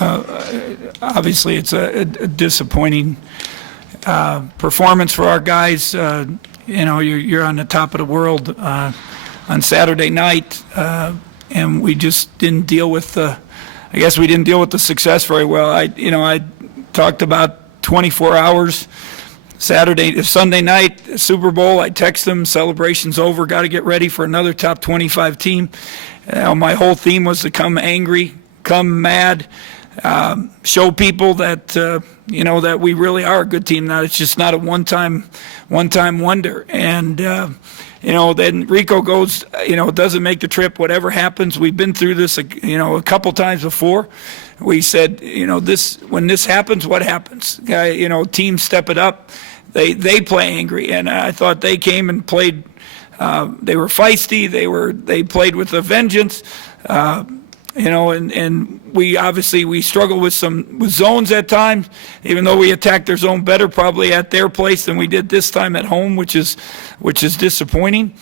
Obviously, it's a disappointing performance for our guys. You're on the top of the world on Saturday night, and we just didn't deal with I guess we didn't deal with the success very well. I talked about 24 hours. Sunday night, Super Bowl, I text them, celebration's over, got to get ready for another top 25 team. My whole theme was to come angry, come mad, show people that, that we really are a good team. Now it's just not a one-time wonder. And, then Rico goes, doesn't make the trip, whatever happens. We've been through this, a couple times before. We said, when this happens, what happens? Teams step it up. They play angry, and I thought they came and played. They were feisty. They played with a vengeance. And we struggle with zones at times, even though we attacked their zone better probably at their place than we did this time at home, which is disappointing.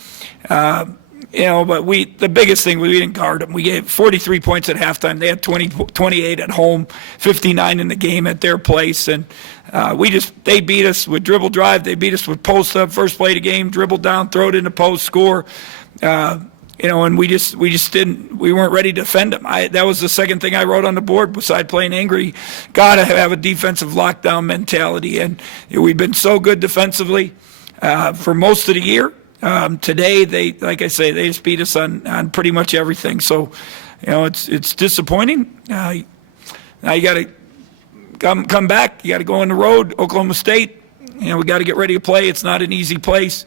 But the biggest thing was we didn't guard them. We gave 43 points at halftime. They had 28 at home, 59 in the game at their place, and they beat us with dribble drive. They beat us with post up, first play of the game, dribble down, throw it in the post, score. And we weren't ready to defend them. That was the second thing I wrote on the board beside playing angry. Got to have a defensive lockdown mentality. And we've been so good defensively for most of the year. Today, like I say, they just beat us on pretty much everything. So, it's disappointing. Now you got to come back. You got to go on the road, Oklahoma State. We got to get ready to play. It's not an easy place.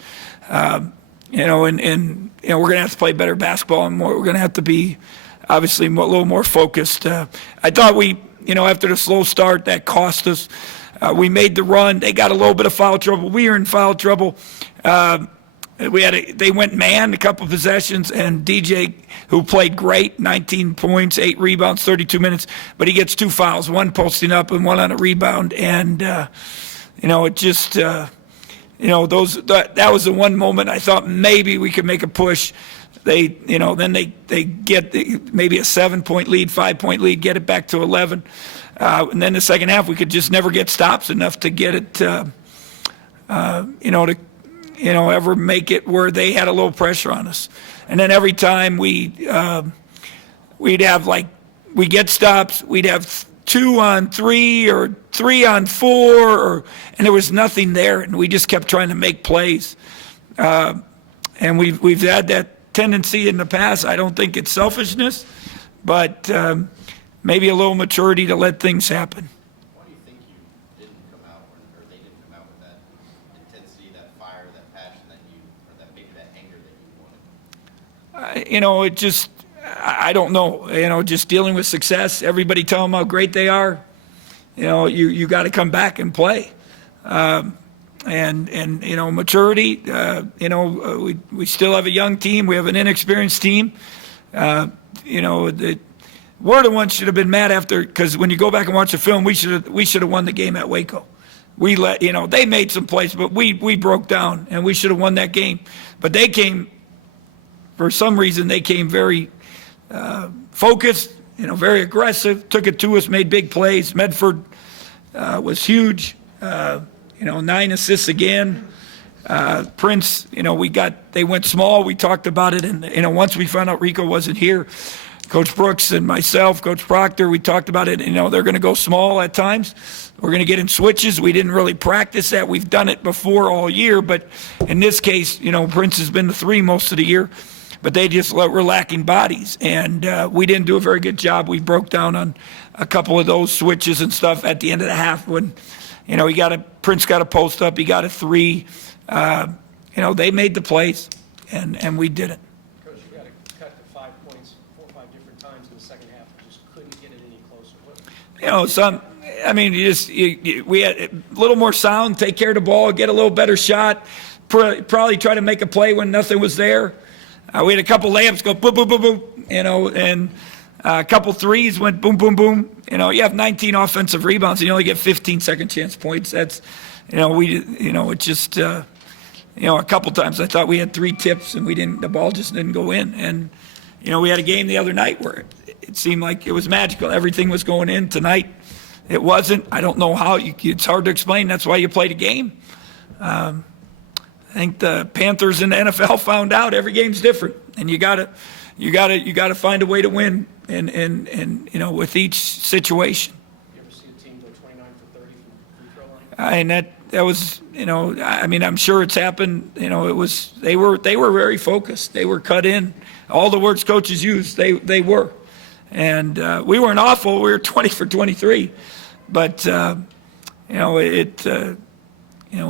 And we're going to have to play better basketball, and we're going to have to be obviously a little more focused. I thought after the slow start, that cost us. We made the run. They got a little bit of foul trouble. We were in foul trouble. They went man a couple possessions, and DJ, who played great, 19 points, 8 rebounds, 32 minutes, but he gets 2 fouls, one posting up and one on a rebound, and it just. That was the one moment I thought maybe we could make a push. Then they get maybe a 7-point lead, 5-point lead, get it back to 11. And then the second half, we could just never get stops enough to get it, ever make it where they had a little pressure on us. And then every time we'd get stops, we'd have 2 on 3 or 3 on 4, and there was nothing there, and we just kept trying to make plays. And we've had that tendency in the past. I don't think it's selfishness, but maybe a little maturity to let things happen. Why do you think you didn't come out, or they didn't come out with that intensity, that fire, that passion or maybe that anger that you wanted? I don't know. Just dealing with success, everybody tell them how great they are. You got to come back and play. And maturity, we still have a young team. We have an inexperienced team. We're the ones should have been mad after, because when you go back and watch the film, we should have won the game at Waco. They made some plays, but we broke down, and we should have won that game. But for some reason, they came very focused, very aggressive, took it to us, made big plays. Medford was huge, 9 assists again. Prince, they went small. We talked about it, and once we found out Rico wasn't here, Coach Brooks and myself, Coach Proctor, we talked about it. They're going to go small at times. We're going to get in switches. We didn't really practice that. We've done it before all year, but in this case, Prince has been the 3 most of the year. But they just were lacking bodies, and we didn't do a very good job. We broke down on a couple of those switches and stuff at the end of the half when, Prince got a post up, he got a 3. They made the plays, and we didn't. Coach, you got to cut to 5 points 4 or 5 different times in the second half. You just couldn't get it any closer. We had a little more sound, take care of the ball, get a little better shot, probably try to make a play when nothing was there. We had a couple layups go boom, boom, boom, boom, and a couple threes went boom, boom, boom. You have 19 offensive rebounds and you only get 15 second chance points. That's, it's just, a couple times I thought we had 3 tips and the ball just didn't go in. And, we had a game the other night where it seemed like it was magical. Everything was going in. Tonight, it wasn't. I don't know how. It's hard to explain. That's why you played a game. I think the Panthers in the NFL found out every game's different, and you gotta find a way to win, and with each situation. You ever see a team go 29 for 30 from the free throw line? And that was, I mean, I'm sure it's happened. It was they were very focused. They were cut in. All the words coaches used, they were, and we weren't awful. We were 20 for 23, but we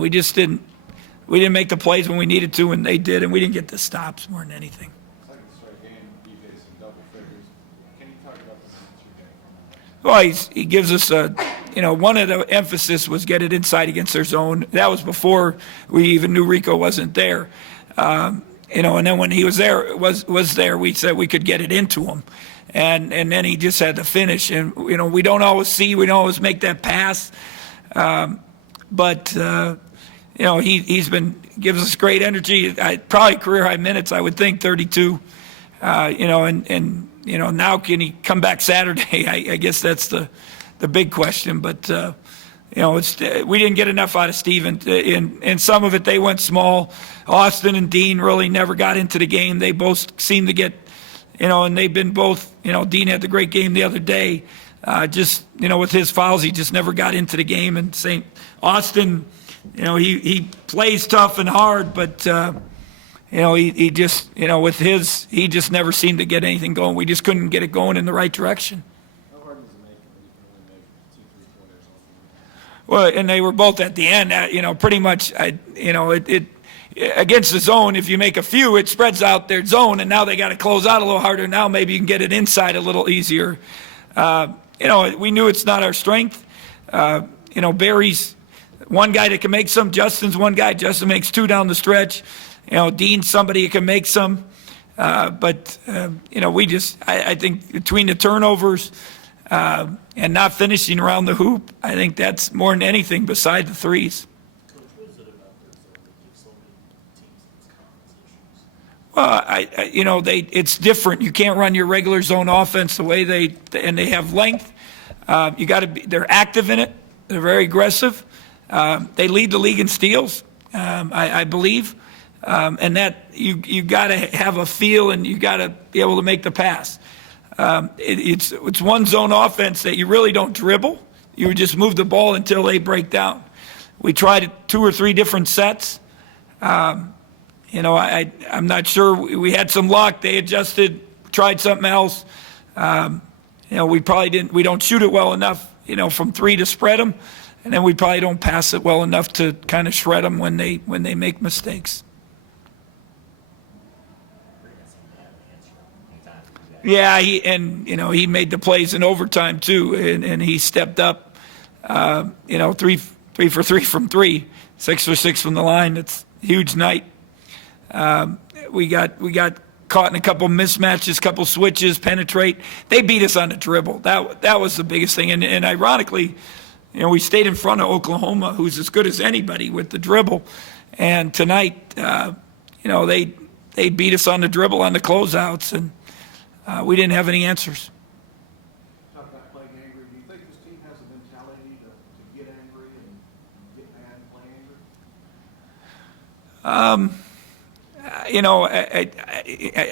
just didn't. We didn't make the plays when we needed to, and they did, and we didn't get the stops more than anything. Second straight game, DJ's in double figures. Can you talk about the minutes you're getting from them? Well, he gives us one of the emphasis was get it inside against their zone. That was before we even knew Rico wasn't there. And then when he was there, we said we could get it into him. And then he just had to finish. And, we don't always make that pass. But he's gives us great energy. Probably career high minutes, I would think, 32. Now can he come back Saturday? I guess that's the big question. But we didn't get enough out of Steven. And some of it they went small. Austin and Dean really never got into the game. They both seemed to get, and they've been both. Dean had the great game the other day. With his fouls, he just never got into the game. And St. Austin. He plays tough and hard, but he just he just never seemed to get anything going. We just couldn't get it going in the right direction. How hard does it make when you can only make 2 3-pointers? Well, and they were both at the end. Pretty much, it against the zone. If you make a few, it spreads out their zone, and now they got to close out a little harder. Now maybe you can get it inside a little easier. We knew it's not our strength. Barry's one guy that can make some. Justin's one guy. Justin makes 2 down the stretch. Dean's somebody who can make some. But I think between the turnovers and not finishing around the hoop, I think that's more than anything beside the threes. Coach, what is it about this that gives so many teams these confidence issues? Well, it's different. You can't run your regular zone offense the way they have length. They're active in it. They're very aggressive. They lead the league in steals, I believe, and that you got to have a feel and you got to be able to make the pass. It's one zone offense that you really don't dribble. You just move the ball until they break down. We tried 2 or 3 different sets. I'm not sure. We had some luck. They adjusted, tried something else. We probably didn't. We don't shoot it well enough, from 3 to spread them. And then we probably don't pass it well enough to kind of shred them when they make mistakes. Yeah, he made the plays in overtime too, and he stepped up. 3 for 3 from 3, 6 for 6 from the line. It's a huge night. We got caught in a couple mismatches, couple switches, penetrate. They beat us on the dribble. That was the biggest thing, and ironically. We stayed in front of Oklahoma, who's as good as anybody with the dribble. And tonight, they beat us on the dribble, on the closeouts, and we didn't have any answers. Talk about playing angry. Do you think this team has a mentality to get angry and get mad and play angry?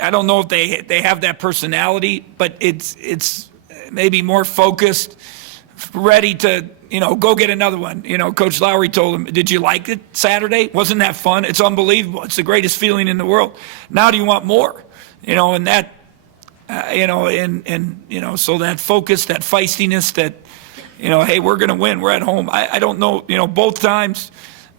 I don't know if they have that personality, but it's maybe more focused, ready to go get another one. Coach Lowry told him, "Did you like it Saturday? Wasn't that fun? It's unbelievable. It's the greatest feeling in the world. Now do you want more?" And that, so that focus, that feistiness, that, hey, we're going to win. We're at home. I don't know. Both times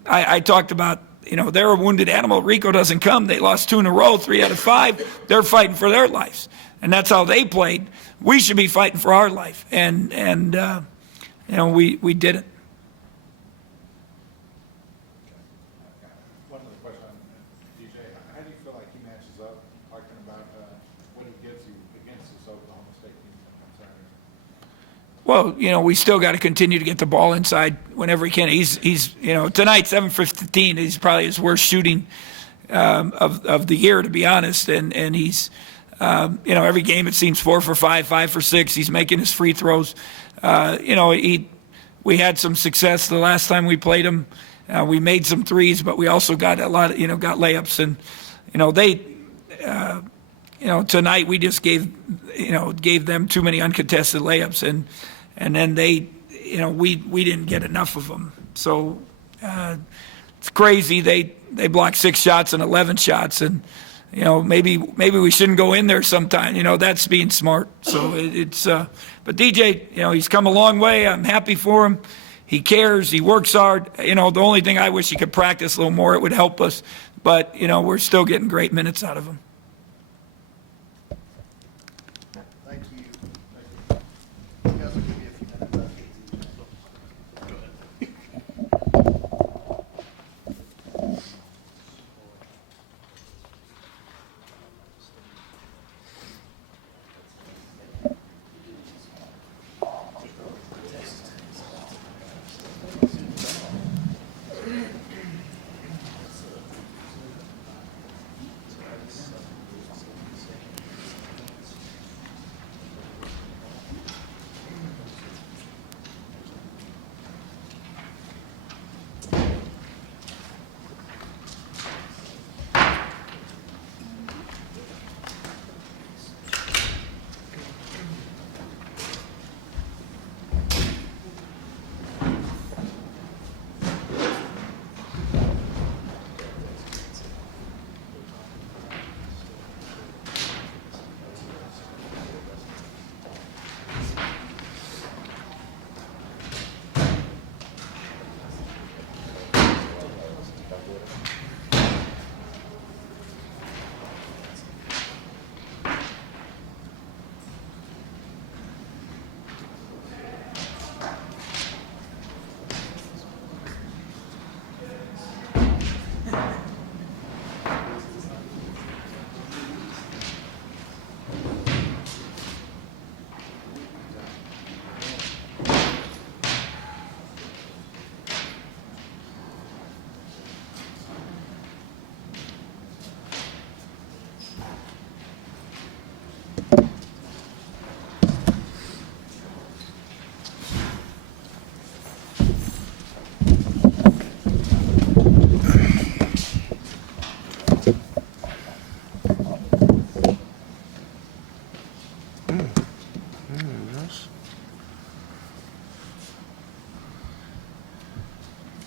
I talked about. They're a wounded animal. Rico doesn't come. They lost 2 in a row, 3 out of 5. They're fighting for their lives, and that's how they played. We should be fighting for our life, and we did it. One other question, DJ. How do you feel like he matches up, talking about what he gives you against this Oklahoma State team on Saturday? Well, we still got to continue to get the ball inside whenever he can. He's tonight 7 for 15. He's probably his worst shooting of the year, to be honest, and he's Every game it seems 4 for 5, 5 for 6. He's making his free throws. We had some success the last time we played him. We made some threes, but we also got a lot of, got layups. And, tonight we just gave them too many uncontested layups. And then we didn't get enough of them. So it's crazy. They blocked 6 shots and 11 shots. And, maybe we shouldn't go in there sometime. That's being smart. So but DJ, he's come a long way. I'm happy for him. He cares. He works hard. The only thing I wish he could practice a little more. It would help us. But, we're still getting great minutes out of him. Thank you. You guys will give me a few minutes after this. Go ahead.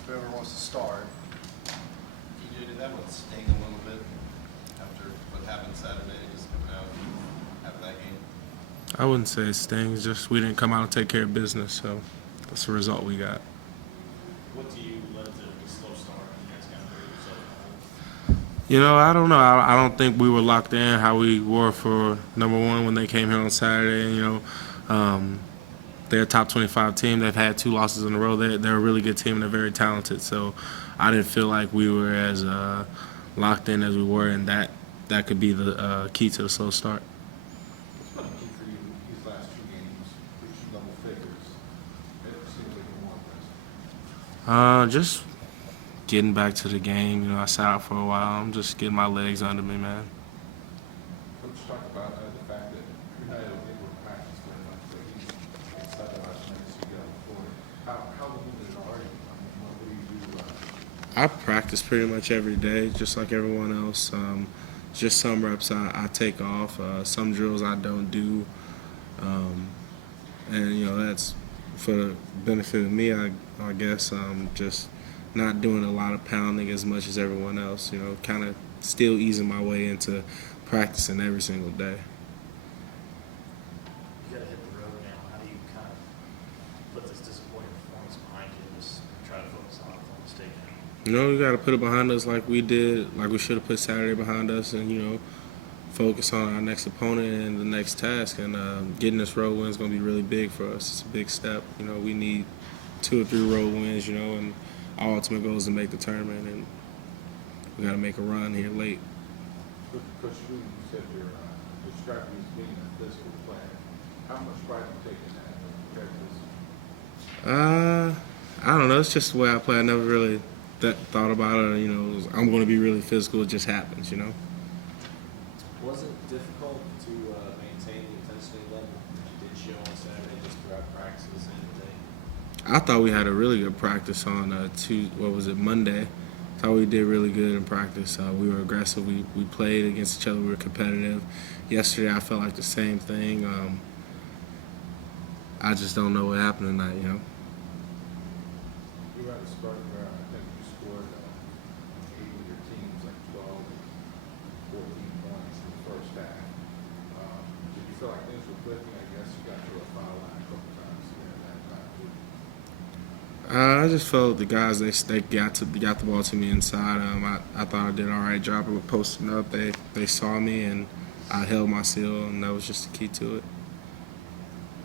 Whoever wants to start. TJ, did that one sting a little bit after what happened Saturday, just coming out and having that game? I wouldn't say it stings, just we didn't come out and take care of business, so that's the result we got. What do you led to the slow start? You guys got to I don't know. I don't think we were locked in how we were for number one when they came here on Saturday. They're a top 25 team. They've had 2 losses in a row. They're a really good team and they're very talented. So I didn't feel like we were as locked in as we were, and that could be the key to the slow start. What's been key for you these last 2 games, reaching double figures? It seems like you're more impressive. Just getting back to the game. I sat out for a while. I'm just getting my legs under me, man. Let's talk about the fact that you're not able to practice very much, but he's stuck about minutes you get on the floor. How limited are you? What do you do? I practice pretty much every day, just like everyone else. Just some reps I take off, some drills I don't do, and that's for the benefit of me, I guess. Just not doing a lot of pounding as much as everyone else. Kind of still easing my way into practicing every single day. You got to hit the road now. How do you kind of put this disappointing performance behind you and just try to focus on the state now? We got to put it behind us like we did, like we should have put Saturday behind us, and focus on our next opponent and the next task. And getting this road win is going to be really big for us. It's a big step. We need 2 or 3 road wins, and our ultimate goal is to make the tournament, and we got to make a run here late. Coach Lee, you said you're describing you as being a physical player. How much pride do you take in that compared to this? I don't know. It's just the way I play. I never really thought about it. I'm going to be really physical. It just happens, Was it difficult to maintain the intensity level that you did show on Saturday just throughout practices and the day? I thought we had a really good practice on Monday. Thought we did really good in practice. We were aggressive. We played against each other. We were competitive. Yesterday, I felt like the same thing. I just don't know what happened tonight, you know. You were at the start where I think you scored 8 of your teams, like 12 and 14 points in the first half. Did you feel like things were clicking? I guess you got to a foul line a couple times here and that time too. I just felt the guys they got the ball to me inside. I thought I did all right job of posting up. They saw me and I held my seal, and that was just the key to it.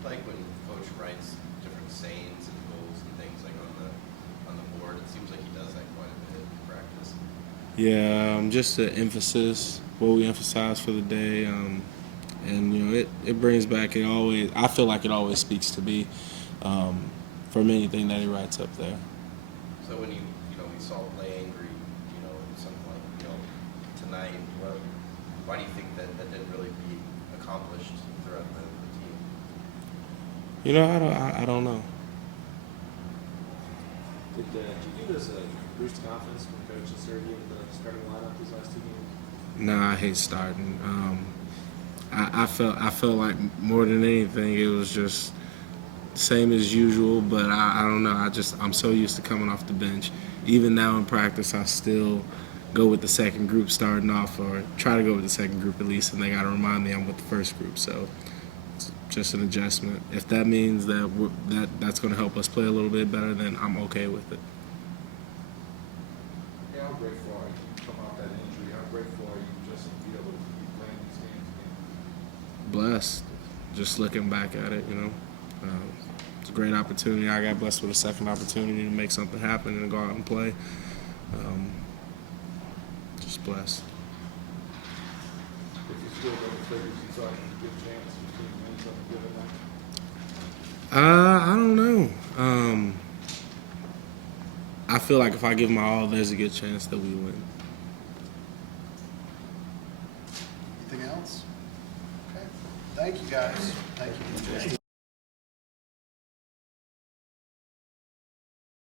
Like when Coach writes different sayings and goals and things like on the board, it seems like he does that quite a bit in practice. Yeah, just the emphasis, what we emphasize for the day, and you know it brings back it always. I feel like it always speaks to me from anything that he writes up there. So when we saw play angry, and something like tonight, why do you think that didn't really be accomplished throughout the team? You know, I don't know. Did you give us a boost of confidence when Coach inserted you in the starting lineup these last 2 games? Nah, I hate starting. I felt like more than anything it was just same as usual, but I don't know. I'm so used to coming off the bench. Even now in practice, I still go with the second group starting off, or try to go with the second group at least, and they got to remind me I'm with the first group. So it's just an adjustment. If that means that's going to help us play a little bit better, then I'm okay with it. Yeah, how grateful are you? You come off that injury. How grateful are you just to be able to keep playing these games again? Blessed. Just looking back at it, you know. It's a great opportunity. I got blessed with a second opportunity to make something happen and go out and play. Just blessed. If you still go to figures, you thought you had a good chance to win something good enough? I don't know. I feel like if I give my all, there's a good chance that we win. Anything else? Okay. Thank you, guys. Thank you.